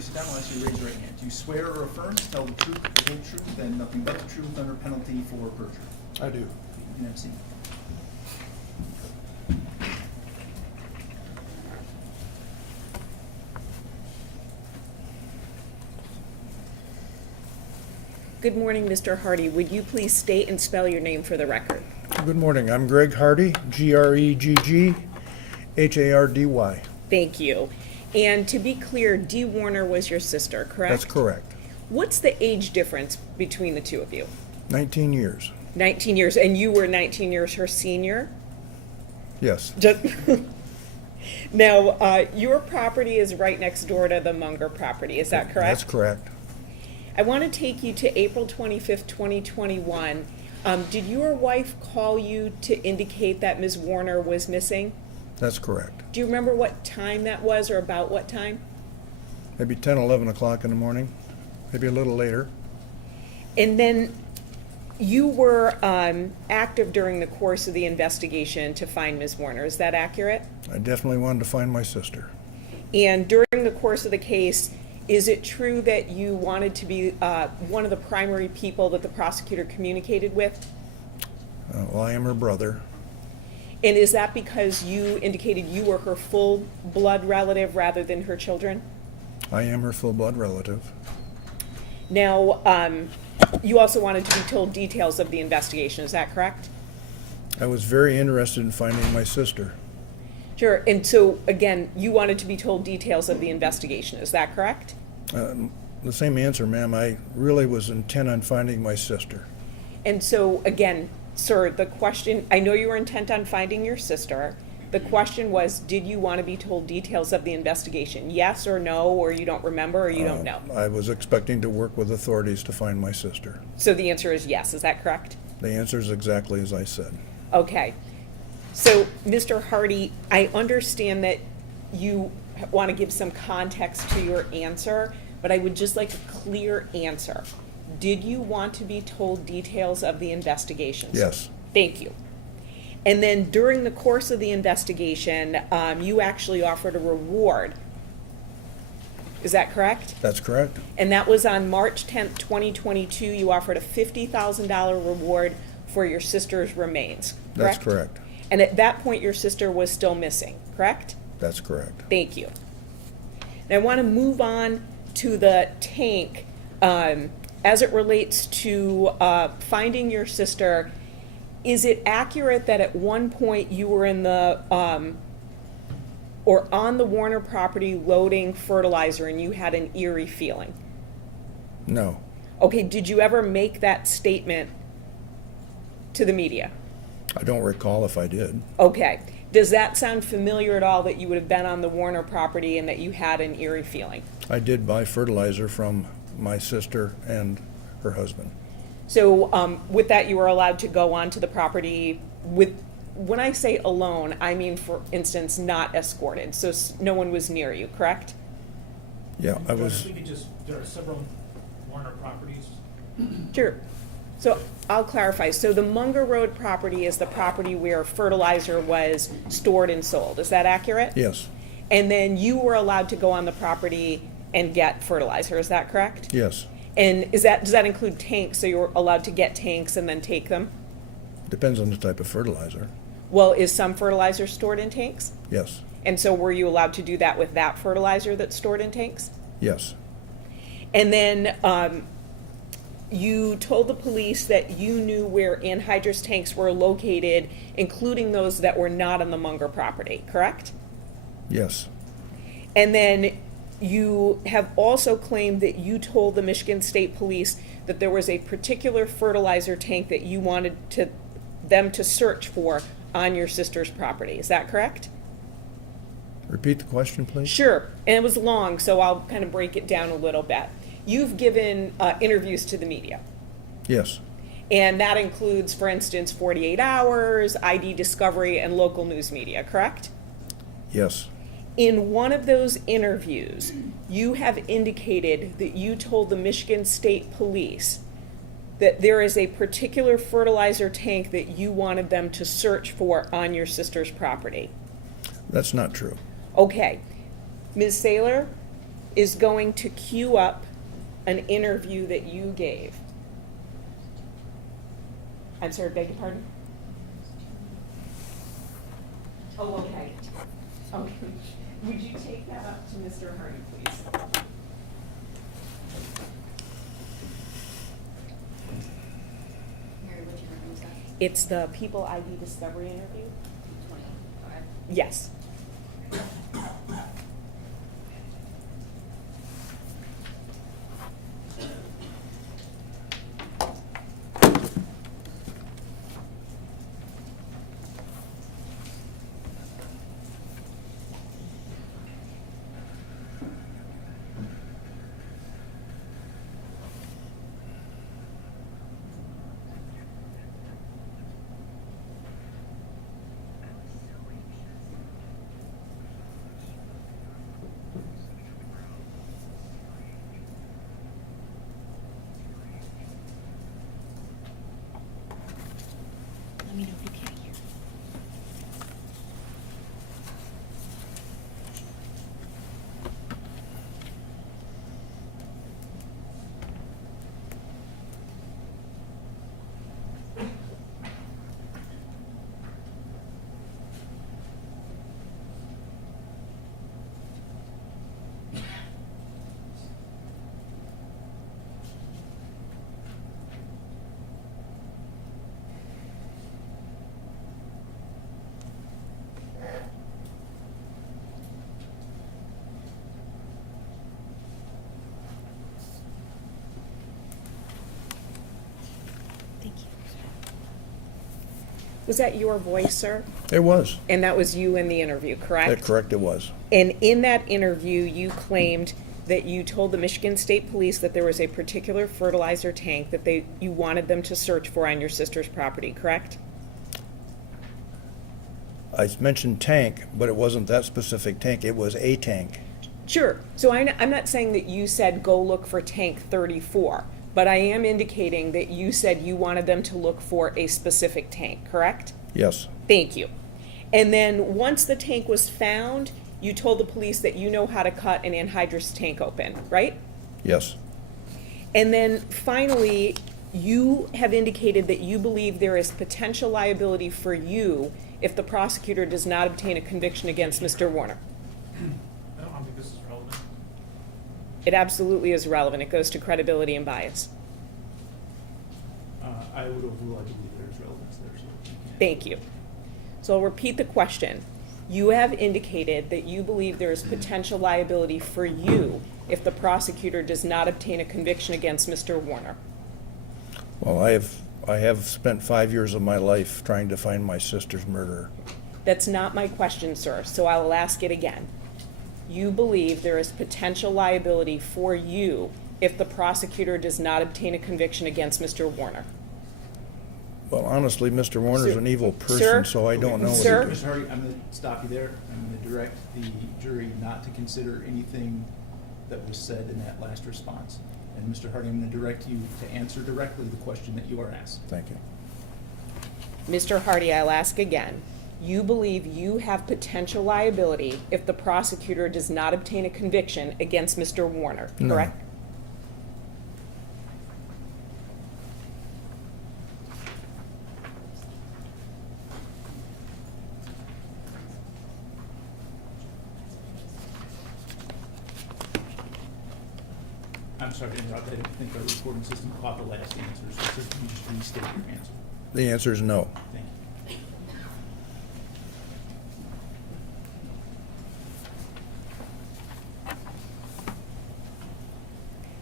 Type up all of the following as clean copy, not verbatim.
you sit down, I'll ask you to raise your right hand. Do you swear or affirm to tell the truth, the whole truth, and nothing but the truth under penalty for perjury? I do. You can have a seat. Good morning, Mr. Hardy. Would you please state and spell your name for the record? Good morning. I'm Gregg Hardy, Gregg Hardy. Thank you. And to be clear, Dee Warner was your sister, correct? That's correct. What's the age difference between the two of you? 19 years. 19 years, and you were 19 years her senior? Yes. Now, your property is right next door to the Munger property, is that correct? That's correct. I want to take you to April 25th, 2021. Did your wife call you to indicate that Ms. Warner was missing? That's correct. Do you remember what time that was, or about what time? Maybe 10, 11 o'clock in the morning, maybe a little later. And then you were active during the course of the investigation to find Ms. Warner, is that accurate? I definitely wanted to find my sister. And during the course of the case, is it true that you wanted to be one of the primary people that the prosecutor communicated with? Well, I am her brother. And is that because you indicated you were her full blood relative rather than her children? I am her full blood relative. Now, you also wanted to be told details of the investigation, is that correct? I was very interested in finding my sister. Sure, and so, again, you wanted to be told details of the investigation, is that correct? The same answer, ma'am. I really was intent on finding my sister. And so, again, sir, the question, I know you were intent on finding your sister. The question was, did you want to be told details of the investigation? Yes or no, or you don't remember, or you don't know? I was expecting to work with authorities to find my sister. So the answer is yes, is that correct? The answer is exactly as I said. Okay. So, Mr. Hardy, I understand that you want to give some context to your answer, but I would just like a clear answer. Did you want to be told details of the investigation? Yes. Thank you. And then during the course of the investigation, you actually offered a reward. Is that correct? That's correct. And that was on March 10th, 2022. You offered a $50,000 reward for your sister's remains, correct? That's correct. And at that point, your sister was still missing, correct? That's correct. Thank you. Now, I want to move on to the tank as it relates to finding your sister. Is it accurate that at one point you were in the or on the Warner property loading fertilizer and you had an eerie feeling? No. Okay, did you ever make that statement to the media? I don't recall if I did. Okay. Does that sound familiar at all, that you would have been on the Warner property and that you had an eerie feeling? I did buy fertilizer from my sister and her husband. So with that, you were allowed to go onto the property with, when I say alone, I mean, for instance, not escorted. So no one was near you, correct? Yeah, I was. There are several Warner properties. Sure. So I'll clarify. So the Munger Road property is the property where fertilizer was stored and sold. Is that accurate? Yes. And then you were allowed to go on the property and get fertilizer. Is that correct? Yes. And does that include tanks? So you're allowed to get tanks and then take them? Depends on the type of fertilizer. Well, is some fertilizer stored in tanks? Yes. And so were you allowed to do that with that fertilizer that's stored in tanks? Yes. And then you told the police that you knew where anhydrous tanks were located, including those that were not on the Munger property, correct? Yes. And then you have also claimed that you told the Michigan State Police that there was a particular fertilizer tank that you wanted them to search for on your sister's property. Is that correct? Repeat the question, please. Sure. And it was long, so I'll kind of break it down a little bit. You've given interviews to the media. Yes. And that includes, for instance, 48 Hours, ID Discovery, and local news media, correct? Yes. In one of those interviews, you have indicated that you told the Michigan State Police that there is a particular fertilizer tank that you wanted them to search for on your sister's property. That's not true. Okay. Ms. Saylor, is going to queue up an interview that you gave. I'm sorry, beg your pardon? Oh, okay. Okay. Would you take that up to Mr. Hardy, please? Mary, which interview was that? It's the People ID Discovery interview? 25. Yes. Let me know if you can't hear. Thank you. Was that your voice, sir? It was. And that was you in the interview, correct? That correct, it was. And in that interview, you claimed that you told the Michigan State Police that there was a particular fertilizer tank that you wanted them to search for on your sister's property, correct? I mentioned tank, but it wasn't that specific tank. It was a tank. Sure. So I'm not saying that you said go look for tank 34, but I am indicating that you said you wanted them to look for a specific tank, correct? Yes. Thank you. And then once the tank was found, you told the police that you know how to cut an anhydrous tank open, right? Yes. And then finally, you have indicated that you believe there is potential liability for you if the prosecutor does not obtain a conviction against Mr. Warner. I don't think this is relevant. It absolutely is relevant. It goes to credibility and bias. I would overrule, I believe there's relevance there, so. Thank you. So I'll repeat the question. You have indicated that you believe there is potential liability for you if the prosecutor does not obtain a conviction against Mr. Warner. Well, I have spent 5 years of my life trying to find my sister's murderer. That's not my question, sir, so I will ask it again. You believe there is potential liability for you if the prosecutor does not obtain a conviction against Mr. Warner? Well, honestly, Mr. Warner's Sir- an evil Sir? person, so I don't know. what he Sir? did. Mr. Hardy, I'm going to stop you there. I'm going to direct the jury not to consider anything that was said in that last response. And Mr. Hardy, I'm going to direct you to answer directly the question that you are asked. Thank you. Mr. Hardy, I'll ask again. You believe you have potential liability if the prosecutor does not obtain a conviction against Mr. Warner, No. correct? I'm sorry to interrupt. I didn't think our recording system caught the last answer, so can you just restate your answer? The answer is no. Thank you.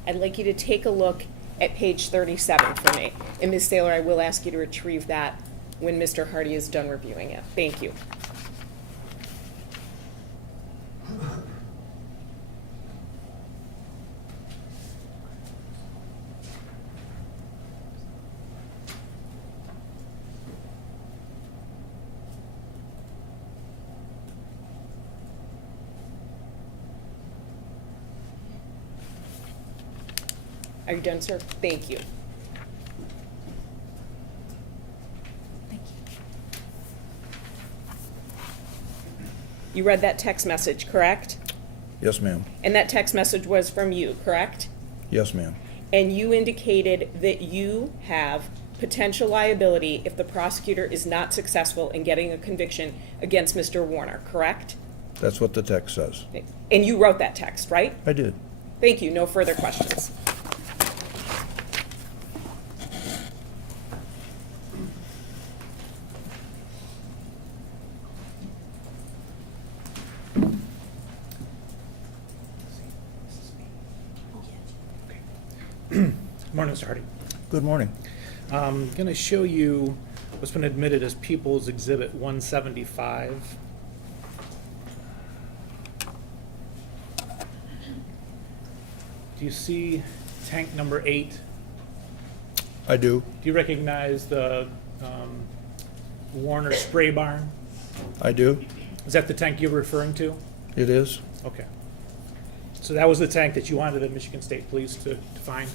I'd like you to take a look at page 37 for me. And Ms. Saylor, I will ask you to retrieve that when Mr. Hardy is done reviewing it. Thank you. Are you done, sir? Thank you. Thank you. You read that text message, correct? Yes, ma'am. And that text message was from you, correct? Yes, ma'am. And you indicated that you have potential liability if the prosecutor is not successful in getting a conviction against Mr. Warner, correct? That's what the text says. And you wrote that text, right? I did. Thank you. No further questions. Morning, Mr. Hardy. Good morning. I'm going to show you what's been admitted as People's Exhibit 175. Do you see tank number 8? I do. Do you recognize the Warner spray barn? I do. Is that the tank you're referring to? It is. Okay. So that was the tank that you wanted the Michigan State Police to find?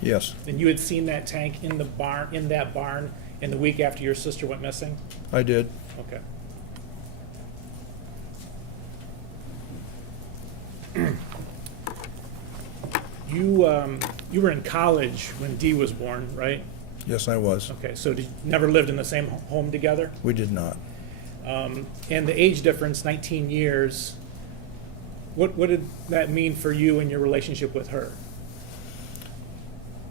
Yes, And you had seen that tank in that barn in the week after your sister went missing? I did. Okay. You were in college when Dee was born, right? Yes, I was. Okay, so you never lived in the same home together? We did not. And the age difference, 19 years, what did that mean for you and your relationship with her?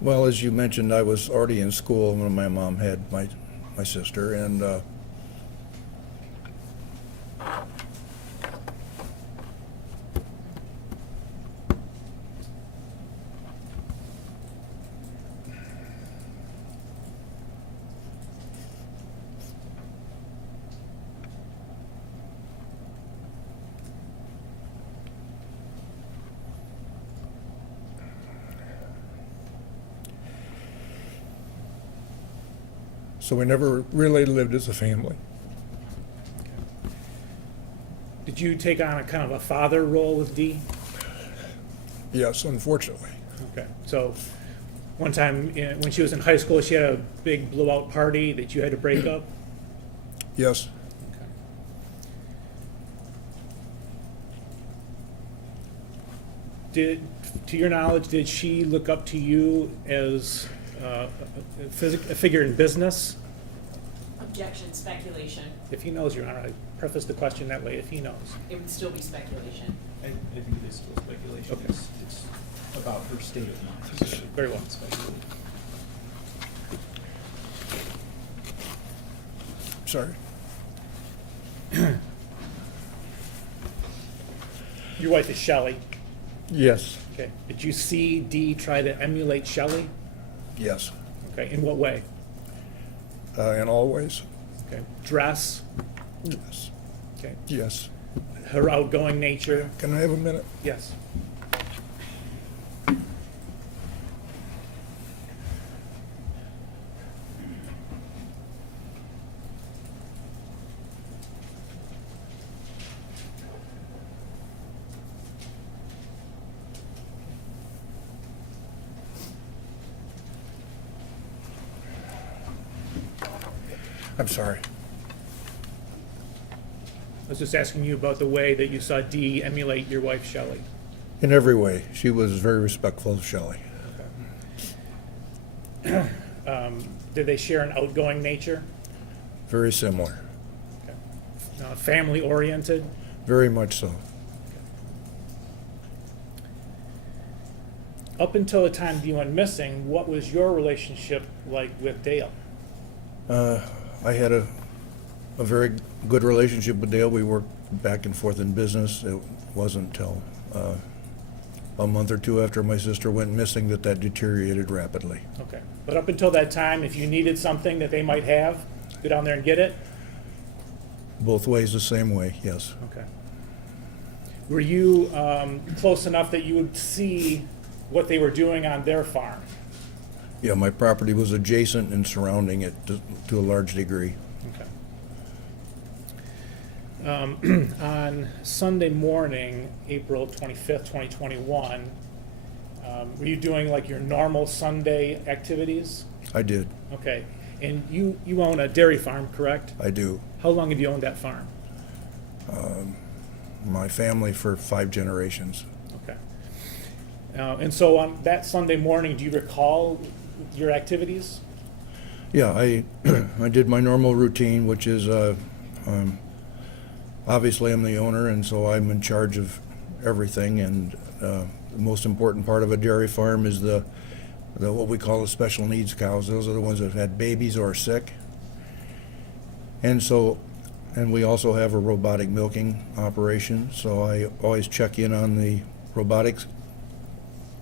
Well, as you mentioned, I was already in school when my mom had my sister, and so we never really lived as a family. Did you take on a kind of a father role with Dee? Yes, unfortunately. Okay, so one time when she was in high school, she had a big blowout party that you had to break up? Yes, Okay. To your knowledge, did she look up to you as a figure in business? Objection, speculation. If he knows, Your Honor, I preface the question that way, if he knows. It would still be speculation. I think it is still speculation. Okay. It's about her state of mind. Very well. Speculation. sorry. Your wife is Shelley. Yes, Okay. Did you see Dee try to emulate Shelley? yes, Okay. In what way? in all ways. Okay. Dress. Yes, Okay. yes. Her outgoing nature. Can I have a minute? Yes. I'm sorry. I was just asking you about the way that you saw Dee emulate your wife Shelley. In every way, she was very respectful of Shelley. Did they share an outgoing nature? Very similar. Okay. Family oriented? Very much so. Up until the time Dee went missing, what was your relationship like with Dale? I had a very good relationship with Dale. We worked back and forth in business. It wasn't until a month or two after my sister went missing that deteriorated rapidly. Okay. But up until that time, if you needed something that they might have, go down there and get it? Both ways the same way, yes. Okay. Were you close enough that you would see what they were doing on their farm? Yeah, my property was adjacent and surrounding it to a large degree. Okay. On Sunday morning, April 25th, 2021, were you doing like your normal Sunday activities? I did. Okay. And you own a dairy farm, correct? I do. How long have you owned that farm? my family for 5 generations. Okay. And so on that Sunday morning, do you recall your activities? Yeah, I I did my normal routine, which is obviously I'm the owner, and so I'm in charge of everything. And the most important part of a dairy farm is the what we call the special needs cows. Those are the ones that have had babies or are sick. And so, and we also have a robotic milking operation. So I always check in on the robotics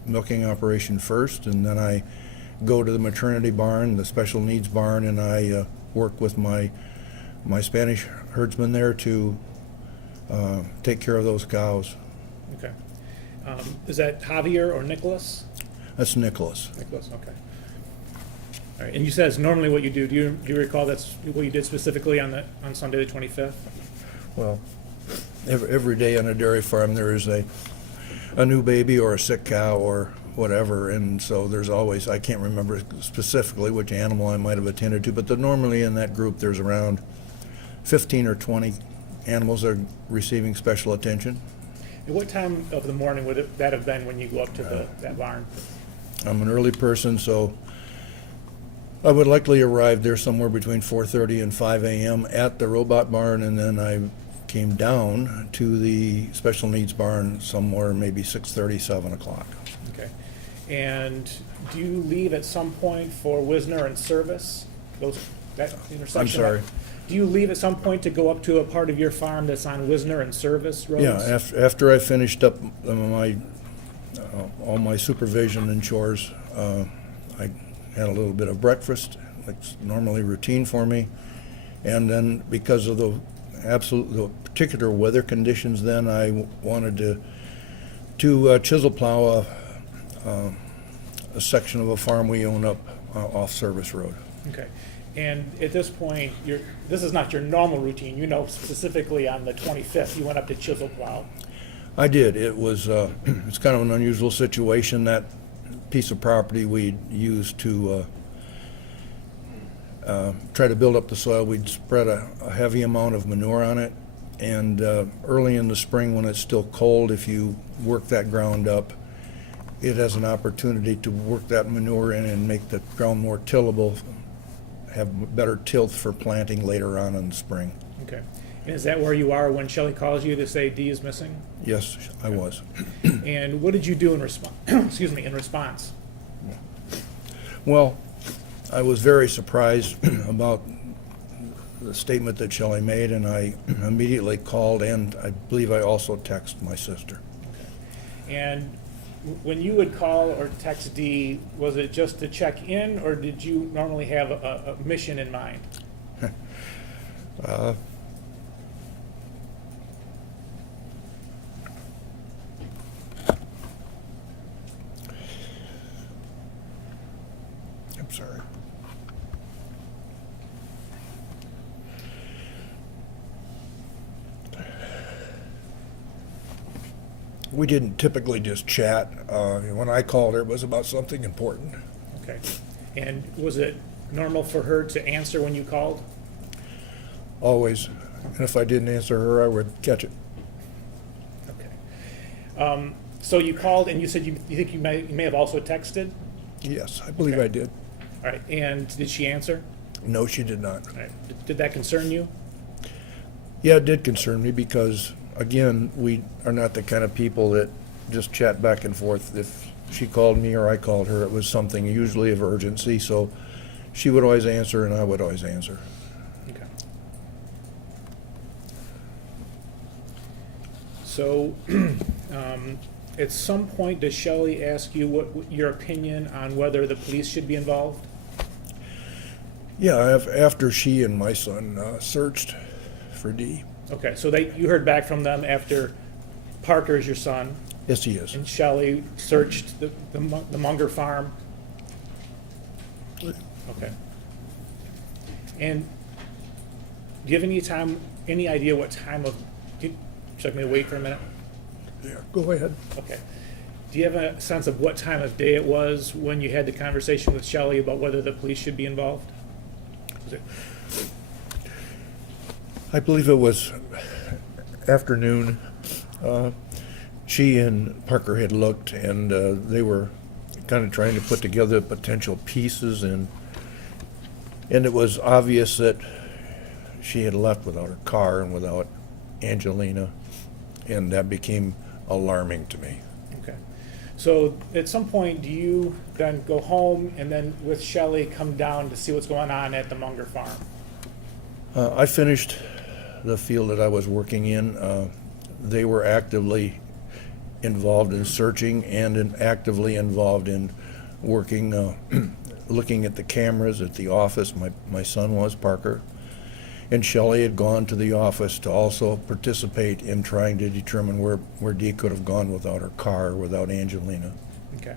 milking operation first, and then I go to the maternity barn, the special needs barn, and I work with my Spanish herdsman there to take care of those cows. Okay. Is that Javier or Nicholas? That's Nicholas. Nicholas, okay. All right, and you said it's normally what you do. Do you recall that's what you did specifically on Sunday the 25th? Well, every day on a dairy farm there is a new baby or a sick cow or whatever, and so there's always, I can't remember specifically which animal I might have attended to, but normally in that group there's around 15 or 20 animals that are receiving special attention. And what time of the morning would that have been when you go up to that barn? I'm an early person, so I would likely arrive there somewhere between 4:30 and 5 a.m. at the robot barn, and then I came down to the special needs barn somewhere maybe 6:30, 7 o'clock. Okay. And do you leave at some point for Wisner and Service? That intersection? I'm sorry. Do you leave at some point to go up to a part of your farm that's on Wisner and Service roads? Yeah, after I finished up all my supervision and chores, I had a little bit of breakfast, like normally routine for me, and then because of the particular weather conditions, then I wanted to chisel plow a section of a farm we own up off Service Road. Okay. And at this point, this is not your normal routine. You know, specifically on the 25th, you went up to chisel plow. I did. It was it's kind of an unusual situation. That piece of property we used to try to build up the soil. We'd spread a heavy amount of manure on it, and early in the spring when it's still cold, if you work that ground up, it has an opportunity to work that manure in and make the ground more tillable, have better tilth for planting later on in the spring. Okay. And is that where you are when Shelley calls you to say Dee is missing? Yes, I was. And what did you do in response? Excuse me, in response? Well, I was very surprised about the statement that Shelley made, and I immediately called, and I believe I also texted my sister. And when you would call or text Dee, was it just to check in, or did you normally have a mission in mind? I'm sorry. We didn't typically just chat. When I called her, it was about something important. Okay. And was it normal for her to answer when you called? Always. And if I didn't answer her, I would catch it. Okay. So you called and you said you think you may have also texted? Yes, I believe Okay. I did. All right. And did she answer? No, she did not. All right. Did that concern you? Yeah, it did concern me because, again, we are not the kind of people that just chat back and forth. If she called me or I called her, it was something usually of urgency, so she would always answer and I would always answer. Okay. So, at some point, does Shelley ask you what your opinion on whether the police should be involved? Yeah, after she and my son searched for Dee. Okay, so you heard back from them after Parker is your son, Yes, he is. and Shelley searched the Munger farm? Okay. And do you have any idea what time of, should I wait for a minute? Yeah, go ahead. Okay. Do you have a sense of what time of day it was when you had the conversation with Shelley about whether the police should be involved? Was it, I believe it was afternoon, She and Parker had looked, and they were kind of trying to put together potential pieces, and it was obvious that she had left without her car and without Angelina, and that became alarming to me. Okay. So at some point, do you then go home and then with Shelley come down to see what's going on at the Munger farm? I finished the field that I was working in. They were actively involved in searching and actively involved in working, looking at the cameras at the office. My son was, Parker. And Shelley had gone to the office to also participate in trying to determine where Dee could have gone without her car, without Angelina. Okay.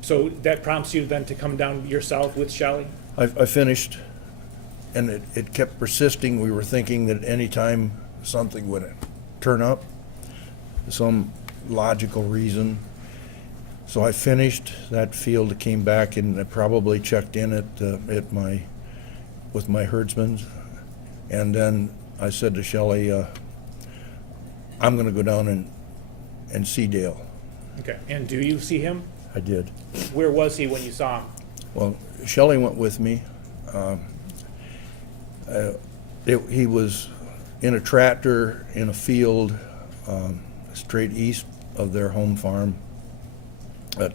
So that prompts you then to come down yourself with Shelley? I finished, and it kept persisting. We were thinking that any time something would turn up, some logical reason. So I finished that field, came back, and I probably checked in with my herdsmen. And then I said to Shelley, I'm going to go down and see Dale. Okay. And do you see him? I did. Where was he when you saw him? Well, Shelley went with me. He was in a tractor in a field straight east of their home farm,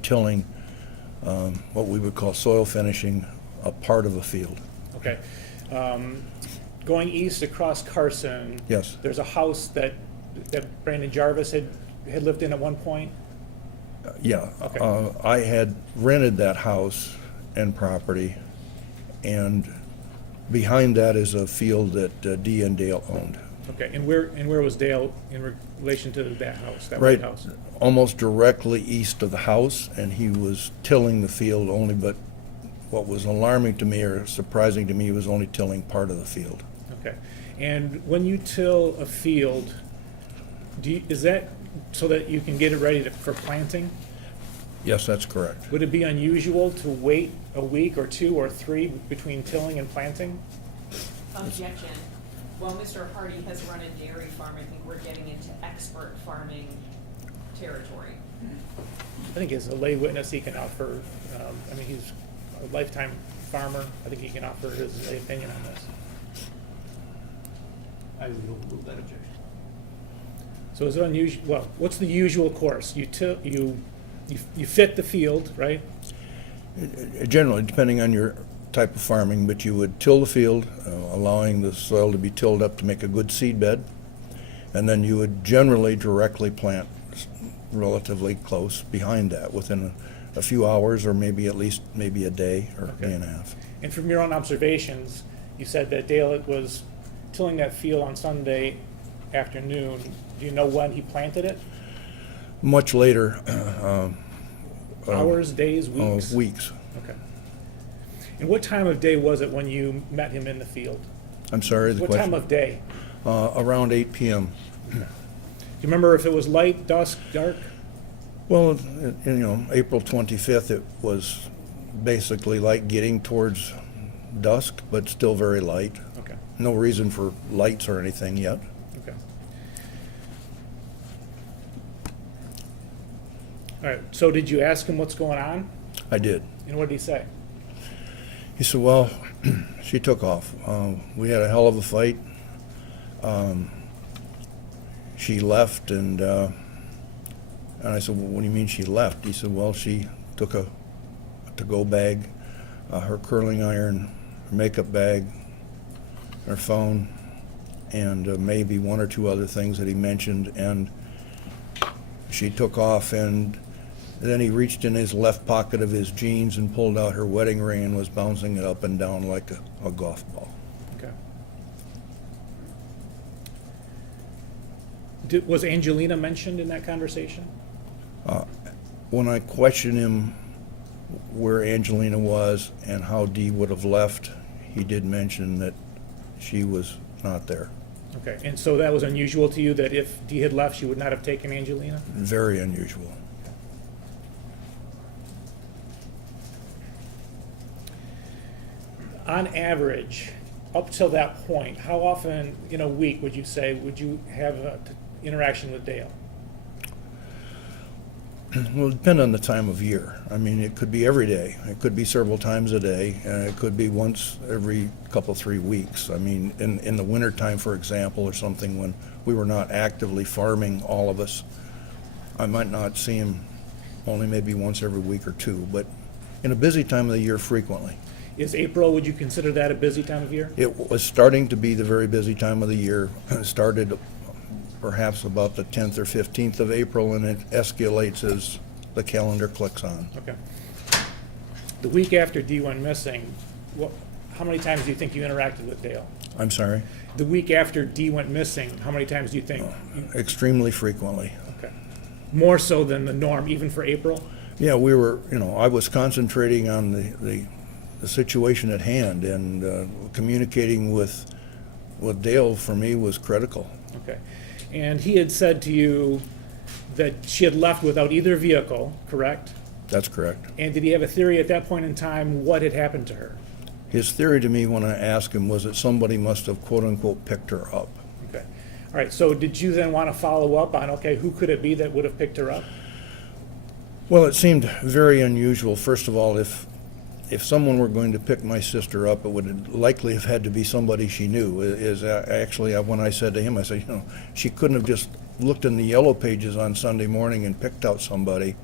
tilling what we would call soil finishing a part of a field. Okay. Going east across Carson. Yes. There's a house that Brandon Jarvis had lived in at one point. Yeah. Okay. I had rented that house and property, and behind that is a field that Dee and Dale owned. Okay. And where was Dale in relation to that house? That Right, white house. almost directly east of the house, and he was tilling the field only, but what was alarming to me or surprising to me, he was only tilling part of the field. Okay. And when you till a field, is that so that you can get it ready for planting? Yes, that's correct. Would it be unusual to wait a week or 2 or 3 between tilling and planting? Objection. While Mr. Hardy has run a dairy farm, I think we're getting into expert farming territory. I think as a lay witness, he can offer, he's a lifetime farmer. I think he can offer his lay opinion on this. I would overrule that objection. So is it unusual, well, what's the usual course? You fit the field, right? Generally, depending on your type of farming, but you would till the field, allowing the soil to be tilled up to make a good seed bed, and then you would generally directly plant relatively close behind that, within a few hours, or maybe at least a day or a day and a half. And from your own observations, you said that Dale was tilling that field on Sunday afternoon. Do you know when he planted it? Much later. Hours, days, weeks? Weeks. Okay. And what time of day was it when you met him in the field? I'm sorry, the What question? time of day? Around 8 p.m. Do you remember if it was light, dusk, dark? Well, April 25th, it was basically like getting towards dusk, but still very light. Okay. No reason for lights or anything yet. Okay. All right, so did you ask him what's going on? I did. And what did he say? He said, well, she took off. We had a hell of a fight. She left, and I said, well, what do you mean she left? He said, well, she took a to-go bag, her curling iron, her makeup bag, her phone, and maybe 1 or 2 other things that he mentioned, and she took off, and then he reached in his left pocket of his jeans and pulled out her wedding ring and was bouncing it up and down like a golf ball. Okay. Was Angelina mentioned in that conversation? When I questioned him where Angelina was and how Dee would have left, he did mention that she was not there. Okay, and so that was unusual to you, that if Dee had left, she would not have taken Angelina? Very unusual. On average, up till that point, how often in a week would you say would you have interaction with Dale? Well, it depends on the time of year. I mean, it could be every day. It could be several times a day. It could be once every couple, 3 weeks. I mean, in the wintertime, for example, or something, when we were not actively farming, all of us, I might not see him only maybe once every week or two, but in a busy time of the year, frequently. Is April, would you consider that a busy time of year? It was starting to be the very busy time of the year. It started perhaps about the 10th or 15th of April, and it escalates as the calendar clicks on. Okay. The week after Dee went missing, how many times do you think you interacted with Dale? I'm sorry? The week after Dee went missing, how many times do you think? Extremely frequently. Okay. More so than the norm, even for April? Yeah, we were, I was concentrating on the situation at hand, and communicating with Dale for me was critical. Okay. And he had said to you that she had left without either vehicle, correct? That's correct. And did he have a theory at that point in time what had happened to her? His theory to me when I asked him was that somebody must have quote-unquote picked her up. Okay. All right, so did you then want to follow up on, okay, who could it be that would have picked her up? Well, it seemed very unusual. First of all, if someone were going to pick my sister up, it would likely have had to be somebody she knew. Actually, when I said to him, I said, she couldn't have just looked in the yellow pages on Sunday morning and picked out somebody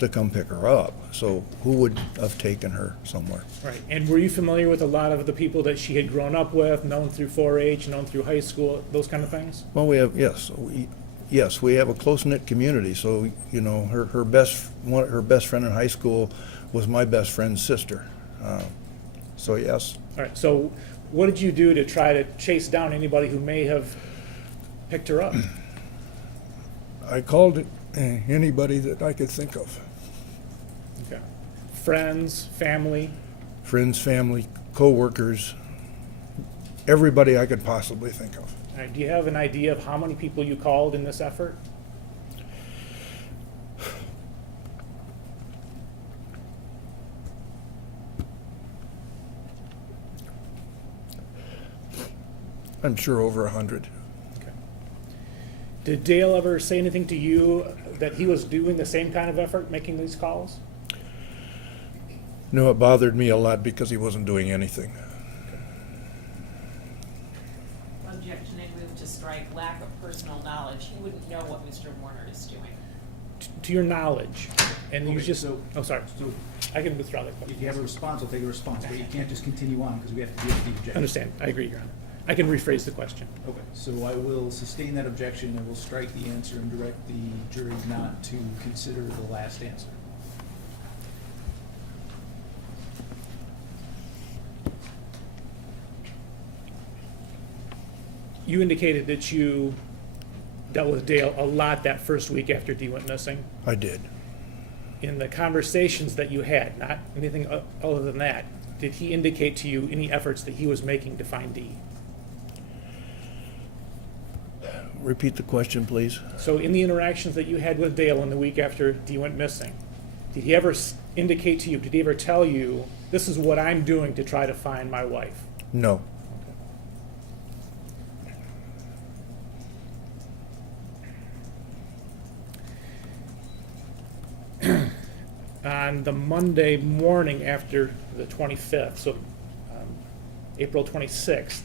to come pick her up. So who would have taken her somewhere? Right. And were you familiar with a lot of the people that she had grown up with, known through 4-H, known through high school, those kind of things? Well, we have a close-knit community. So, her best friend in high school was my best friend's sister. So yes. All right, so what did you do to try to chase down anybody who may have picked her up? I called anybody that I could think of. Okay. Friends, family? Friends, family, co-workers, everybody I could possibly think of. All right, do you have an idea of how many people you called in this effort? I'm sure over 100. Okay. Did Dale ever say anything to you that he was doing the same kind of effort, making these calls? No, it bothered me a lot because he wasn't doing anything. Objection, I move to strike lack of personal knowledge. He wouldn't know what Mr. Warner is doing. To your knowledge, and you Okay, just, so- oh, sorry, So I can withdraw that if question. you have a response, I'll take a response, but you can't just continue on because we have to deal with the objection. Understand, I agree, Your Honor. I can rephrase the question. Okay, so I will sustain that objection, and will strike the answer and direct the jury not to consider the last answer. You indicated that you dealt with Dale a lot that first week after Dee went missing. I did. In the conversations that you had, not anything other than that, did he indicate to you any efforts that he was making to find Dee? Repeat the question, please. So in the interactions that you had with Dale in the week after Dee went missing, did he ever indicate to you, did he ever tell you, this is what I'm doing to try to find my wife? No. On the Monday morning after the 25th, so April 26th,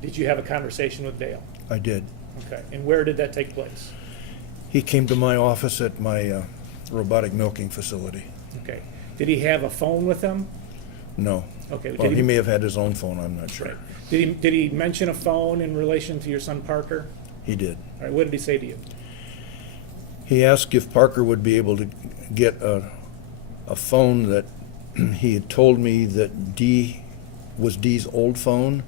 did you have a conversation with Dale? I did. Okay, and where did that take place? He came to my office at my robotic milking facility. Okay, did he have a phone with him? No. Okay, Well, did he may have had his own phone, I'm not sure. Right. Did he mention a phone in relation to your son Parker? He did. All right, what did he say to you? He asked if Parker would be able to get a phone that he had told me that was Dee's old phone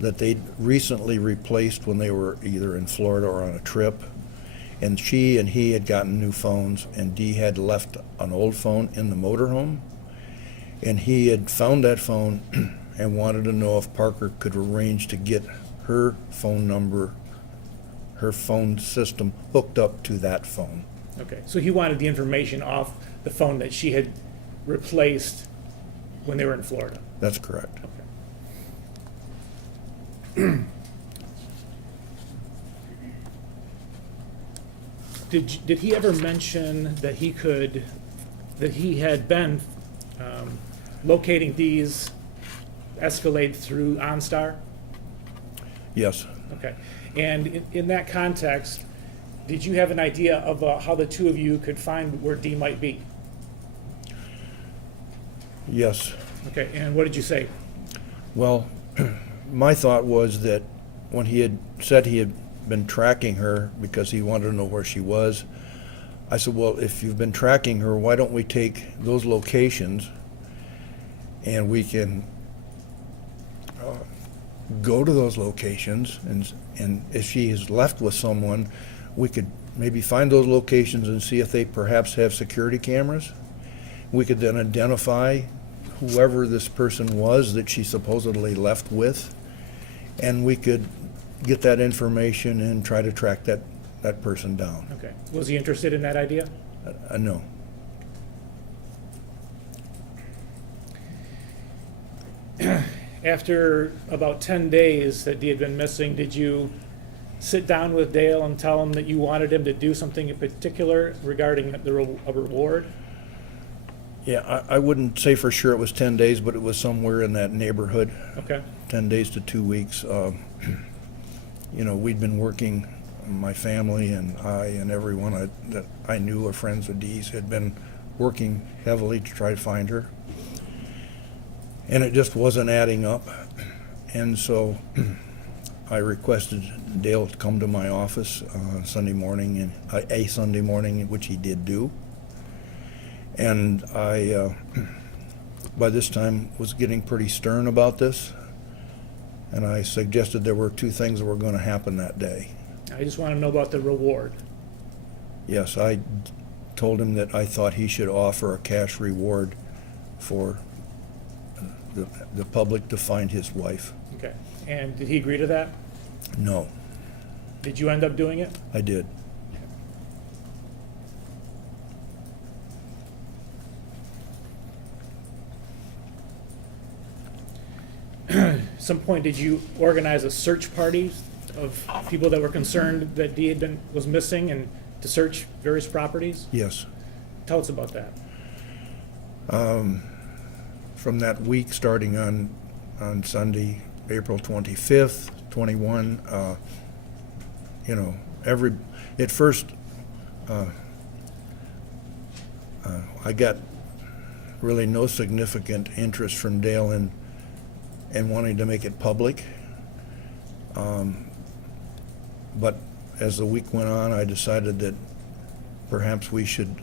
that they'd recently replaced when they were either in Florida or on a trip. And she and he had gotten new phones, and Dee had left an old phone in the motorhome. And he had found that phone and wanted to know if Parker could arrange to get her phone number, her phone system hooked up to that phone. Okay, so he wanted the information off the phone that she had replaced when they were in Florida. That's correct. Okay. Did he ever mention that he had been locating these Escalade through OnStar? Yes. Okay. And in that context, did you have an idea of how the two of you could find where Dee might be? Yes. Okay, and what did you say? Well, my thought was that when he had said he had been tracking her because he wanted to know where she was, I said, well, if you've been tracking her, why don't we take those locations and we can go to those locations, and if she is left with someone, we could maybe find those locations and see if they perhaps have security cameras. We could then identify whoever this person was that she supposedly left with, and we could get that information and try to track that person down. Okay. Was he interested in that idea? No. After about 10 days that Dee had been missing, did you sit down with Dale and tell him that you wanted him to do something in particular regarding a reward? Yeah, I wouldn't say for sure it was 10 days, but it was somewhere in that neighborhood. Okay. 10 days to 2 weeks. You know, we'd been working, my family and I and everyone that I knew or friends of Dee's had been working heavily to try to find her. And it just wasn't adding up. And so I requested Dale to come to my office Sunday morning, and a Sunday morning, which he did do. And I, by this time, was getting pretty stern about this. And I suggested there were two things that were going to happen that day. I just want to know about the reward. Yes, I told him that I thought he should offer a cash reward for the public to find his wife. Okay. And did he agree to that? No, Did you end up doing it? I did. At some point, did you organize a search party of people that were concerned that Dee was missing and to search various properties? Yes. Tell us about that. From that week, starting on Sunday, April 25th, 21, you know, at first, I got really no significant interest from Dale in wanting to make it public. But as the week went on, I decided that perhaps we should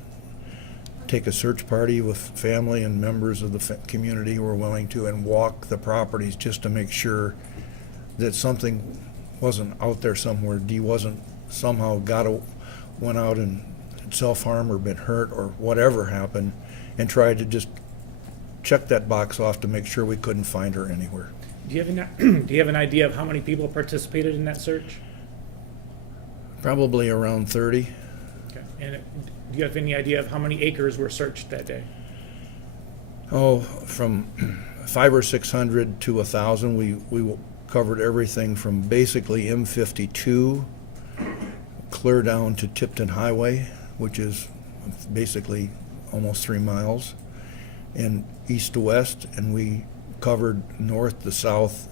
take a search party with family and members of the community who were willing to, and walk the properties just to make sure that something wasn't out there somewhere. Dee wasn't somehow went out and self-harm or been hurt or whatever happened, and tried to just check that box off to make sure we couldn't find her anywhere. Do you have an idea of how many people participated in that search? Probably around 30. Okay. And do you have any idea of how many acres were searched that day? Oh, from 500 or 600 to 1,000. We covered everything from basically M52 clear down to Tipton Highway, which is basically almost 3 miles, and east to west, and we covered north to south,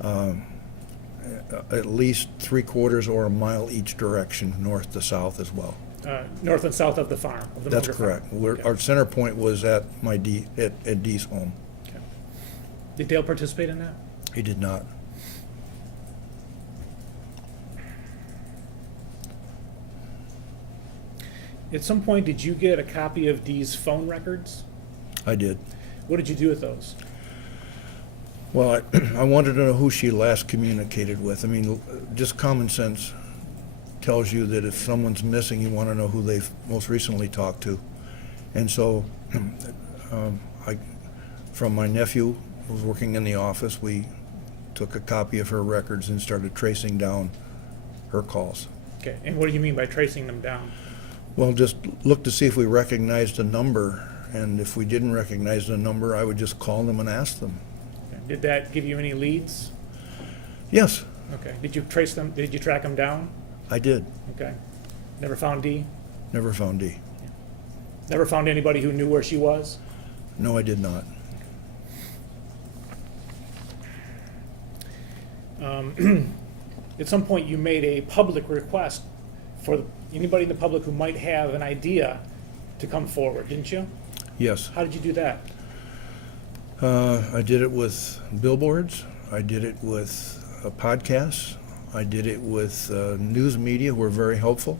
at least 3/4 or a mile each direction, north to south as well. North and south of the farm? Of the That's Munger farm. correct. Okay. Our center point was at at Dee's home. Okay. Did Dale participate in that? He did not. At some point, did you get a copy of Dee's phone records? I did. What did you do with those? Well, I wanted to know who she last communicated with. I mean, just common sense tells you that if someone's missing, you want to know who they've most recently talked to. And so, from my nephew, who was working in the office, we took a copy of her records and started tracing down her calls. Okay, and what do you mean by tracing them down? Well, just look to see if we recognized a number, and if we didn't recognize the number, I would just call them and ask them. Okay. Did that give you any leads? Yes, Okay. Did you trace them? Did you track them down? I did. Okay. Never found Dee? Never found Dee. Never found anybody who knew where she was? No, I did not. At some point, you made a public request for anybody in the public who might have an idea to come forward, didn't you? Yes. How did you do that? I did it with billboards. I did it with podcasts. I did it with news media who were very helpful.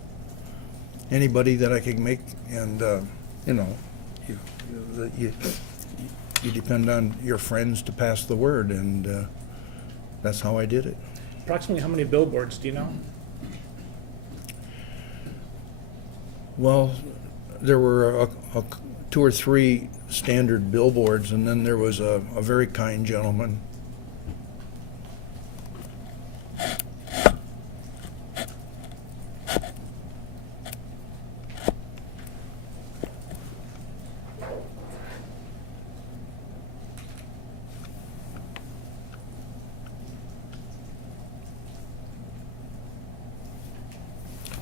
Anybody that I could make, and you know, you depend on your friends to pass the word, and that's how I did it. Approximately how many billboards, do you know? Well, there were two or three standard billboards, and then there was a very kind gentleman.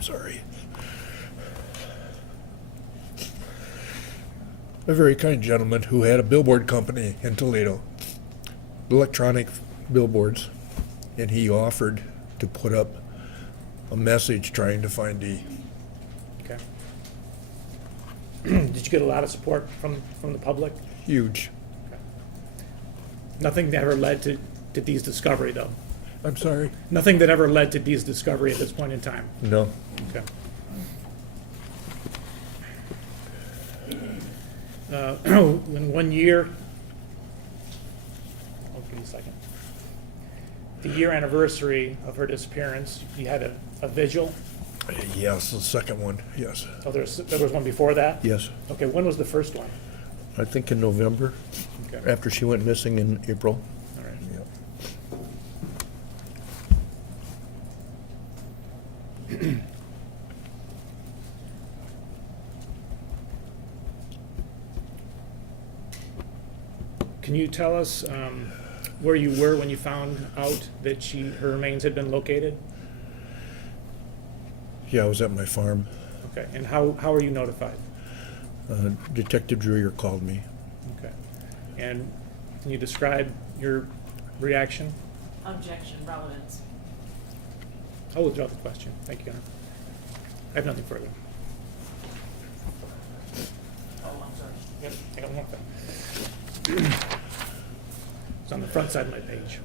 Sorry. A very kind gentleman who had a billboard company in Toledo, electronic billboards, and he offered to put up a message trying to find Dee. Okay. Did you get a lot of support from the public? Huge. Nothing that ever led to Dee's discovery, though? I'm sorry? Nothing that ever led to Dee's discovery at this point in time? No. Okay. In 1 year, give me a second. The year anniversary of her disappearance, you had a vigil? Yes, the second one, yes. Oh, there was one before that? Yes. Okay, when was the first one? I think in November, Okay, after she went missing in April. all right. Yep. Can you tell us where you were when you found out that her remains had been located? Yeah, I was at my farm. Okay, and how were you notified? Detective Dreyer called me. Okay, and can you describe your reaction? Objection, relevance. I'll withdraw the question. Thank you, Your Honor. I have nothing further. Oh, I'm sorry. Yep, I got one thing. It's on the front side of my page.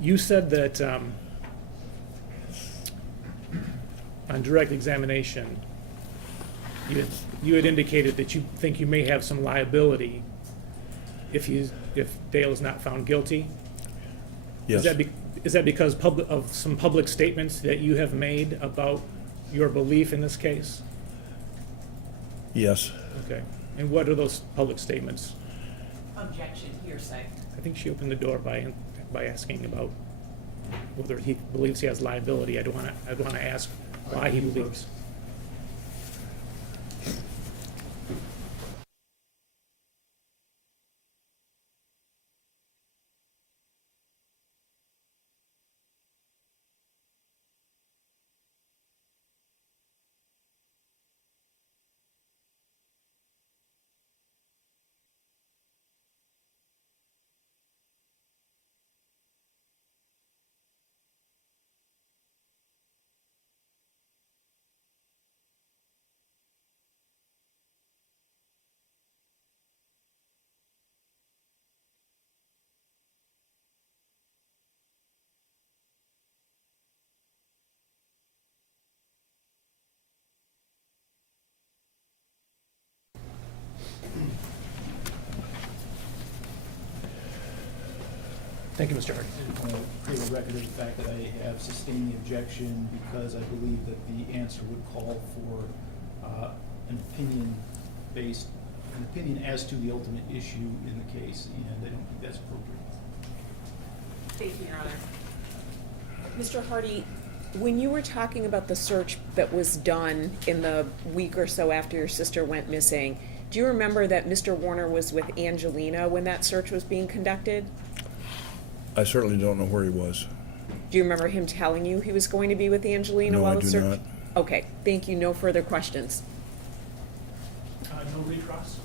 You said that on direct examination, you had indicated that you think you may have some liability if Dale is not found guilty. Yes. Is that because of some public statements that you have made about your belief in this case? Yes. Okay. And what are those public statements? Objection, hearsay. I think she opened the door by asking about whether he believes he has liability. I'd want to ask why he believes. Thank you, Mr. Hardy. Create a record of the fact that I have sustained the objection because I believe that the answer would call for an opinion as to the ultimate issue in the case, and I don't think that's appropriate. Thank you, Your Honor. Mr. Hardy, when you were talking about the search that was done in the week or so after your sister went missing, do you remember that Mr. Warner was with Angelina when that search was being conducted? I certainly don't know where he was. Do you remember him telling you he was going to be with Angelina No, while I the do search? not. Okay, thank you. No further questions. No recross?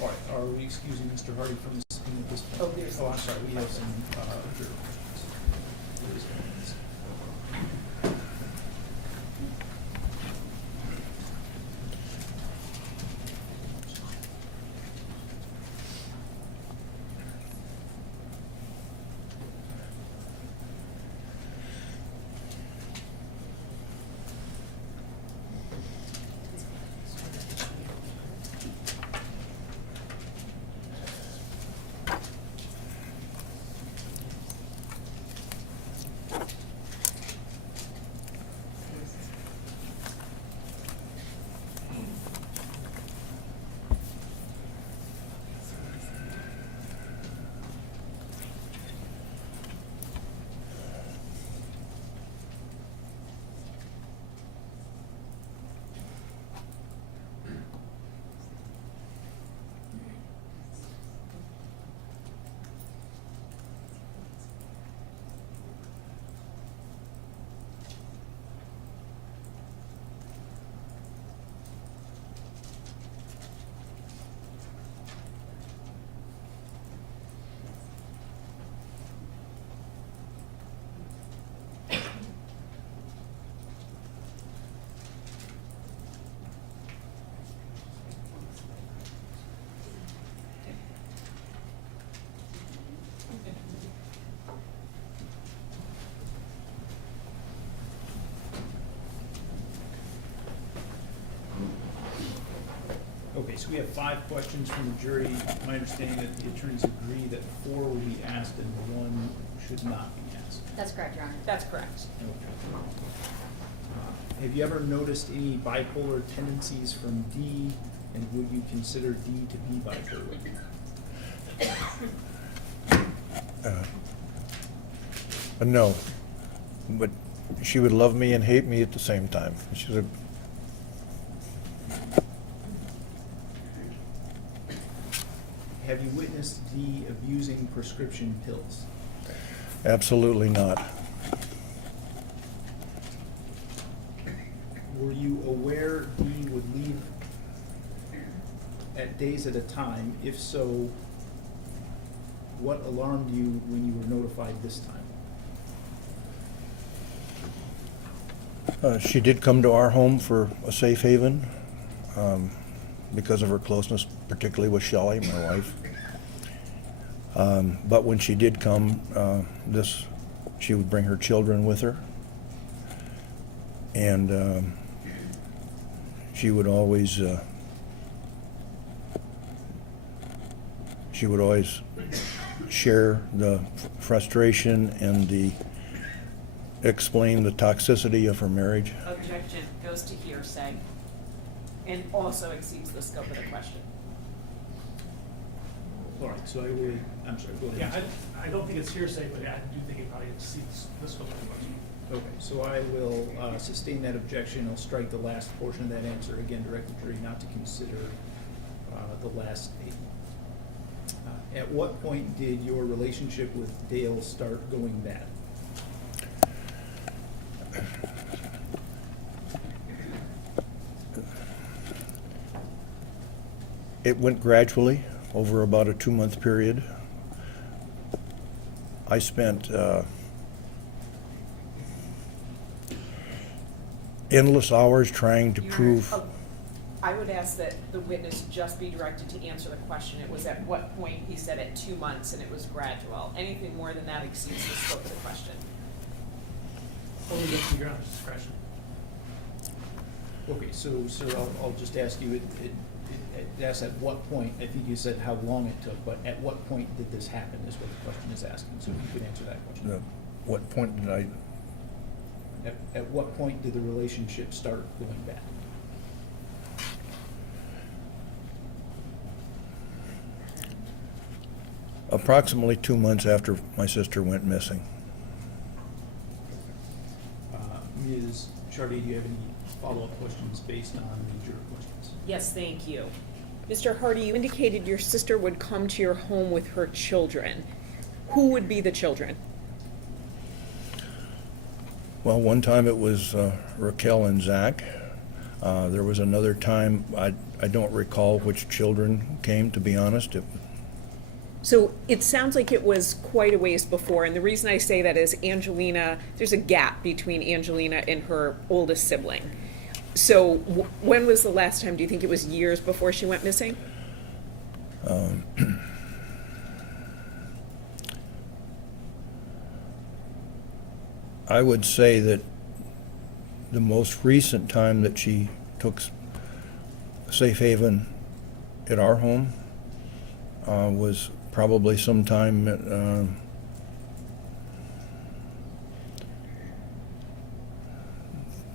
All right, are we excusing Mr. Hardy from this at this point? Oh, there's- Oh, I'm sorry, we have some juror questions. There is one. Okay, so we have 5 questions from the jury. My understanding that the attorneys agree that 4 will be asked and 1 should not be asked. That's correct, Your Honor. That's correct. Okay. Have you ever noticed any bipolar tendencies from Dee, and would you consider Dee to be bipolar? No, but she would love me and hate me at the same time. She's a, Have you witnessed Dee abusing prescription pills? absolutely not. Were you aware Dee would leave at days at a time? If so, what alarmed you when you were notified this time? She did come to our home for a safe haven because of her closeness, particularly with Shelley, my wife. But when she did come, she would bring her children with her. And she would always share the frustration and explain the toxicity of her marriage. Objection goes to hearsay and also exceeds the scope of the question. All right, so I'm sorry, go ahead. Yeah, I don't think it's hearsay, but I do think it probably exceeds the scope of the question. Okay, so I will sustain that objection. I'll strike the last portion of that answer. Again, direct the jury not to consider the last statement. At what point did your relationship with Dale start going bad? It went gradually over about a 2-month period. I spent endless hours trying to Your Honor, prove. I would ask that the witness just be directed to answer the question. It was at what point, he said at 2 months, and it was gradual. Anything more than that exceeds the scope of the question. Only gets to Your Honor's discretion. Okay, so, sir, I'll just ask you, ask at what point, I think you said how long it took, but at what point did this happen is what the question is asking, so if you could answer that question. What point did I? At what point did the relationship start going bad? Approximately 2 months after my sister went missing. Ms. Chardy, do you have any follow-up questions based on the juror questions? Yes, thank you. Mr. Hardy, you indicated your sister would come to your home with her children. Who would be the children? Well, one time it was Raquel and Zach. There was another time, I don't recall which children came, to be honest. So it sounds like it was quite a ways before, and the reason I say that is Angelina, there's a gap between Angelina and her oldest sibling. So when was the last time? Do you think it was years before she went missing? I would say that the most recent time that she took safe haven at our home was probably sometime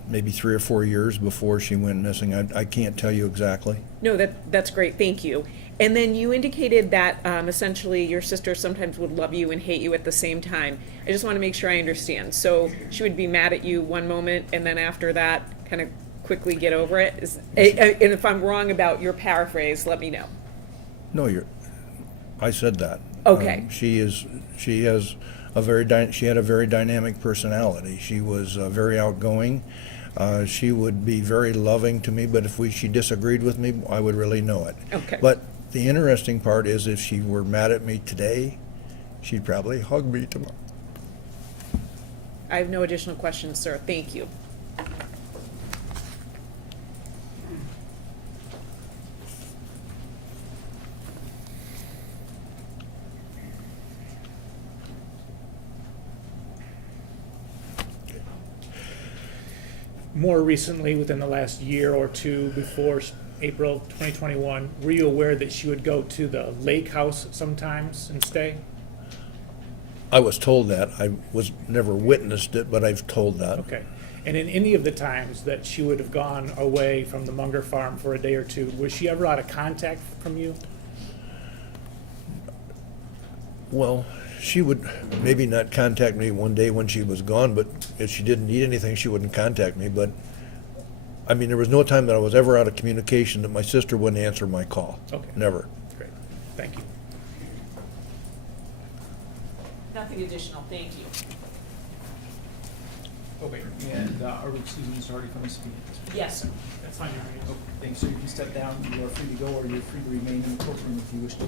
maybe 3 or 4 years before she went missing. I can't tell you exactly. No, that's great, thank you. And then you indicated that essentially your sister sometimes would love you and hate you at the same time. I just want to make sure I understand. So she would be mad at you one moment, and then after that, kind of quickly get over it? And if I'm wrong about your paraphrase, let me know. No, I said that. Okay. She had a very dynamic personality. She was very outgoing. She would be very loving to me, but if she disagreed with me, I would really know it. Okay. But the interesting part is, if she were mad at me today, she'd probably hug me tomorrow. I have no additional questions, sir. Thank you. More recently, within the last year or two before April 2021, were you aware that she would go to the lake house sometimes and stay? I was told that. I was never witnessed it, but I've told that. Okay. And in any of the times that she would have gone away from the Munger farm for a day or two, was she ever out of contact from you? Well, she would maybe not contact me one day when she was gone, but if she didn't need anything, she wouldn't contact me. But, I mean, there was no time that I was ever out of communication that my sister wouldn't answer my call. Okay. Never. Great. Thank you. Nothing additional, thank you. Okay, and are we excusing Mr. Hardy from speaking at this point? Yes, sir. That's fine. Okay, thanks, so you can step down, you are free to go, or you're free to remain in the courtroom if you wish to.